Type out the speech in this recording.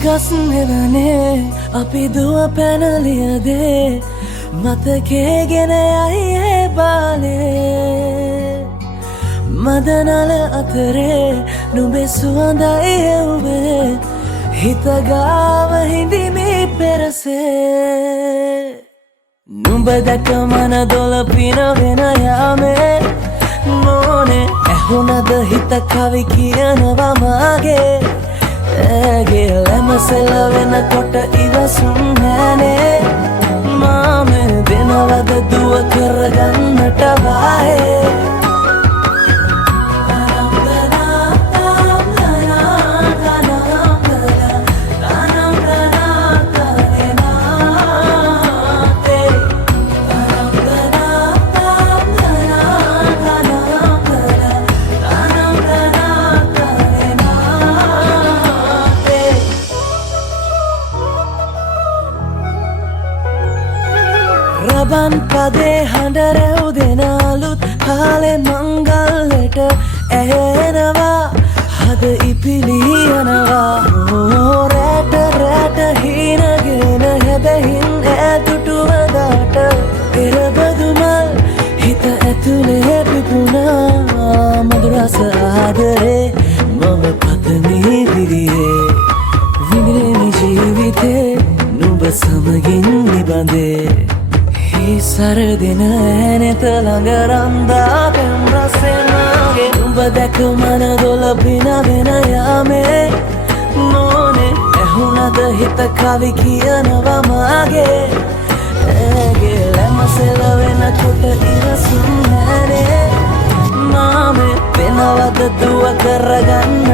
ගස් නෙවනේ අපි දුව පැනලියදේ මතකේ ගෙන යයි ඒ බාලේ මදනල අතරේ නුඹේ සුවඳයි එව්වේ හිතගාව හිඳිමි පෙරසේ නුඹ දැක මන දොළ පිනවෙන යාමේ නෝනේ ඇහුණද හිත කවි කියනවා මාගේ ඇගේ ලැමසෙල වෙනකොට ඉවසුම් නෑනේ මාමේ දෙනවද දුව කරගන්නට වායේ රබන් පදේ හඬ රැව් දෙන අලුත් කාලේ මංගල්ලට ඇහෙනවා හද ඉපිලි යනවා රැට රැට හීනගෙන හැබැහින් ඈදුටුවදාට පෙරබදුමල් හිත ඇතුලේ පිපුණා මధుරස ආදරේ මම පතමි දිරියේ විඳින ජීවිතේ නුඹ සමගින් නිබඳේ සරදින ඇනෙත ළඟ රන්දා පෙම් රසෙනගේ නුඹ දැක මන දොළ පිනවෙන යාමේ නෝනේ ඇහුණද හිත කවි කියනවා මාගේ ඇගේ ලැමසෙල වෙනකොට ඉවසුම් නෑනේ මාමේ වෙනවද දුව කරගන්න